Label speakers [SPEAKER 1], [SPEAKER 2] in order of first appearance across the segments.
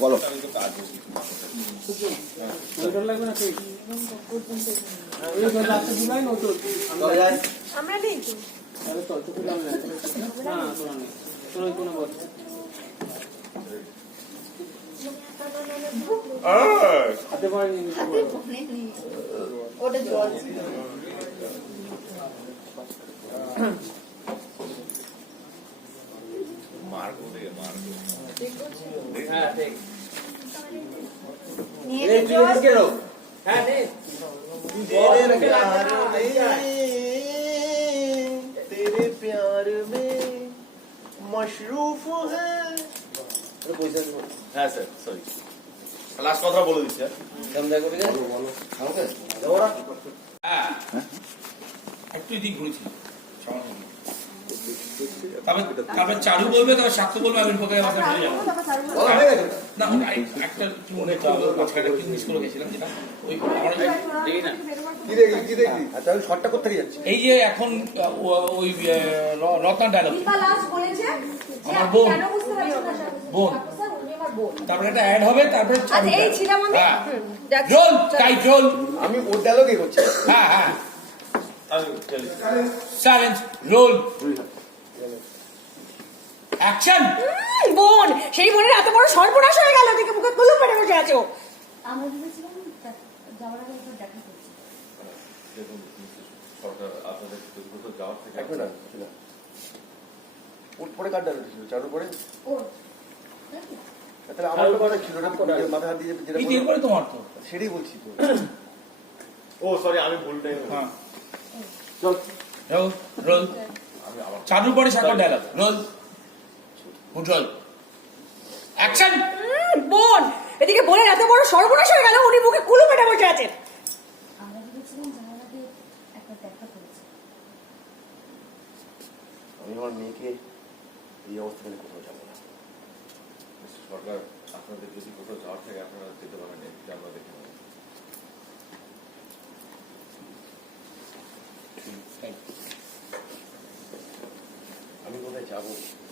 [SPEAKER 1] বলো।
[SPEAKER 2] আমরা নেই
[SPEAKER 3] চল তো দিলাম না না না তোরা নেই তোরা কোনো বল হাতে পারে নিয়ে নিতে পারব
[SPEAKER 2] ওটা জল ছিল।
[SPEAKER 4] মারবো রে মারবো
[SPEAKER 3] হ্যাঁ ঠিক
[SPEAKER 2] নিয়ে
[SPEAKER 1] এই
[SPEAKER 2] নে
[SPEAKER 1] তুই
[SPEAKER 2] জল।
[SPEAKER 1] এদিকে রো
[SPEAKER 3] হ্যাঁ নে
[SPEAKER 1] तेरे प्यार में तेरे प्यार में मशरूफ है পয়সা দেবো
[SPEAKER 4] হ্যাঁ স্যার সরি লাস্ট কথা বলে দিচ্ছি হ্যাঁ?
[SPEAKER 1] কেমন দেখো ঠিক আছে আমাকে দেবো না
[SPEAKER 5] হ্যাঁ একটু এদিক ঘুরেছি তারপর তারপর চারু বলবে তারপর সাক্ষ্য বলবে আমি কোথায় মাথায় ফেলে যাব।
[SPEAKER 1] হয়ে
[SPEAKER 5] না একটা কি মনে মাঝখানে মিস করে গেছিলাম যেটা ওই আমার
[SPEAKER 1] কি কি আচ্ছা
[SPEAKER 5] এই যে এখন ওই রত্না ডায়লগ আমার বোন।
[SPEAKER 2] কেন বুঝতে পারছেন না স্যার?
[SPEAKER 5] বোন। তারপরে একটা অ্যাড হবে তারপরে
[SPEAKER 2] আচ্ছা, এই ছিলাম আমি?
[SPEAKER 5] হ্যাঁ। রোল টাইট রোল
[SPEAKER 1] আমি ওর করছি।
[SPEAKER 5] হ্যাঁ হ্যাঁ। রোল অ্যাকশন
[SPEAKER 2] বোন সেই বোনের এত বড় সর্বনাশ হয়ে গেল দেখে মুখে কুলু পেটে বসে আছো।
[SPEAKER 6] আমরা ভেবেছিলাম যাওয়ার আগে একবার দেখা করছি।
[SPEAKER 4] সরকার আপনাদের কোথাও যাওয়ার থেকে
[SPEAKER 1] এক না। ওর পরে কার ডায়লগ ছিল চারুর পরে? তাহলে আমার তো কথা ছিল না মাথায় হাত দিয়ে যেটা
[SPEAKER 5] তোমার তো।
[SPEAKER 1] সেটাই বলছি তো।
[SPEAKER 4] ও সরি আমি ভুলটাই
[SPEAKER 5] হ্যাঁ।
[SPEAKER 1] চল।
[SPEAKER 5] রোল।
[SPEAKER 4] আমি
[SPEAKER 5] পরে সাকর ডায়লগ রোল গুড অ্যাকশন
[SPEAKER 2] বোন এদিকে বোনের এত বড় সর্বনাশ হয়ে গেল উনি মুখে কুলু পেটে বসে আছেন
[SPEAKER 1] আমি আমার মেয়েকে এই অবস্থা থেকে কোথাও যাব না।
[SPEAKER 4] সরকার আপনাদের যদি কোথাও যাওয়ার থেকে আপনারা যেতে পারেন এটা আমরা দেখে নেব।
[SPEAKER 1] আমি যাব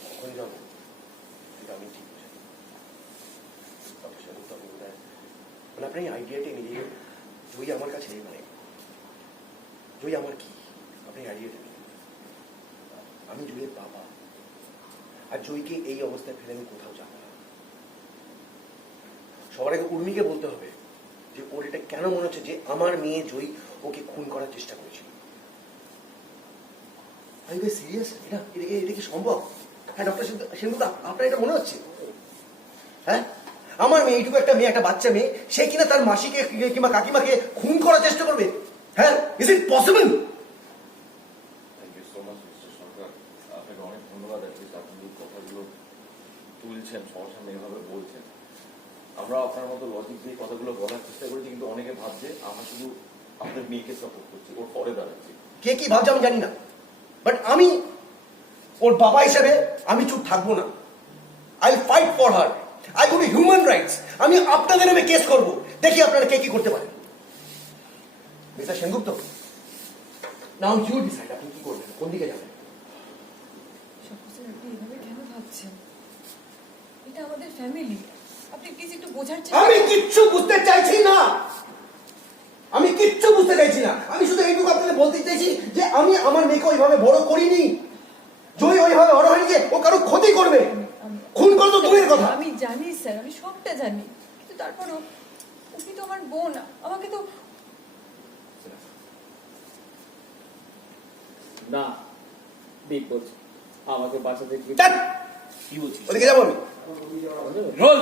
[SPEAKER 1] কখন যাব আমি ঠিক বুঝে নেব। ডক্টর সাহেব তো আপনি বোধহয় মানে আপনি এই জয়ী আমার কাছে মানে আমার কি আপনি আইডিয়াটা আমি বাবা আর জয়ীকে এই অবস্থায় ফেলে আমি কোথাও যাব না সবার আগে উর্মিকে বলতে হবে যে ওর এটা কেন মনে হচ্ছে যে আমার মেয়ে জয়ী ওকে খুন করার চেষ্টা করেছিল আমি বেশ সিরিয়াস এটা এটা কি- সম্ভব? হ্যাঁ ডক্টর সেনগুপ্ত আপনার এটা মনে হচ্ছে? হ্যাঁ? আমার মেয়ে এইটুকু একটা মেয়ে একটা বাচ্চা মেয়ে সে কিনা তার মাসিকে কিংবা কাকিমাকে খুন করার চেষ্টা করবে? হ্যাঁ? ইজ ইট পসিবল
[SPEAKER 4] ইউ আপনাকে অনেক ধন্যবাদ আপনি এই কথাগুলো তুলছেন সবার সামনে এভাবে বলছেন। আমরা আপনার মতো লজিক দিয়ে কথাগুলো বলার চেষ্টা করেছি কিন্তু অনেকে ভাবছে আমরা শুধু আপনার মেয়েকে সাপোর্ট করছি ওর পরে দাঁড়াচ্ছি।
[SPEAKER 1] কে কি ভাবছে আমি জানি না। বাট আমি ওর বাবা হিসেবে আমি চুপ থাকব না। I fight for her I go human rights আমি আপনাদের নামে কেস করব। দেখি আপনারা কে কি করতে পারেন। Mister Sengupta now you decide আপনি কি করবেন কোন দিকে যাবেন?
[SPEAKER 7] স্যার আপনি এভাবে কেন ভাবছেন? এটা আমাদের ফ্যামিলি আপনি প্লিজ একটু বোঝার চেষ্টা
[SPEAKER 1] আমি কিচ্ছু বুঝতে চাইছি না। আমি কিচ্ছু বুঝতে চাইছি না। আমি শুধু এইটুকু আপনাদের বলতে চাইছি আমি আমার মেয়েকে ওইভাবে বড় করিনি। জয় ওইভাবে বড় হয়নি যে ও কারও ক্ষতি করবে। খুন করে তো দূরের কথা।
[SPEAKER 7] আমি জানি স্যার আমি সবটা জানি। কিন্তু তারপরও উনি তো আমার বোন আমাকে তো
[SPEAKER 3] না দীপ বলছি আমাকে বাঁচাতে কি
[SPEAKER 5] কি বলছিস?
[SPEAKER 1] ওদিকে যাব আমি।
[SPEAKER 5] রোল!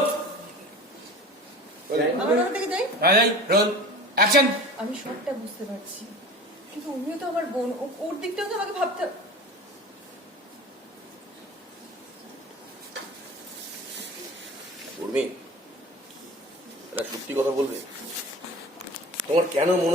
[SPEAKER 7] আমার থেকে যাই?
[SPEAKER 5] রাজাই রোল! অ্যাকশন!
[SPEAKER 7] আমি সবটা বুঝতে পারছি। কিন্তু উনিও তো আমার বোন ওর দিকটাও তো আমাকে ভাবতে।
[SPEAKER 1] উর্মি এটা সত্যি কথা বলবে তোমার কেন মনে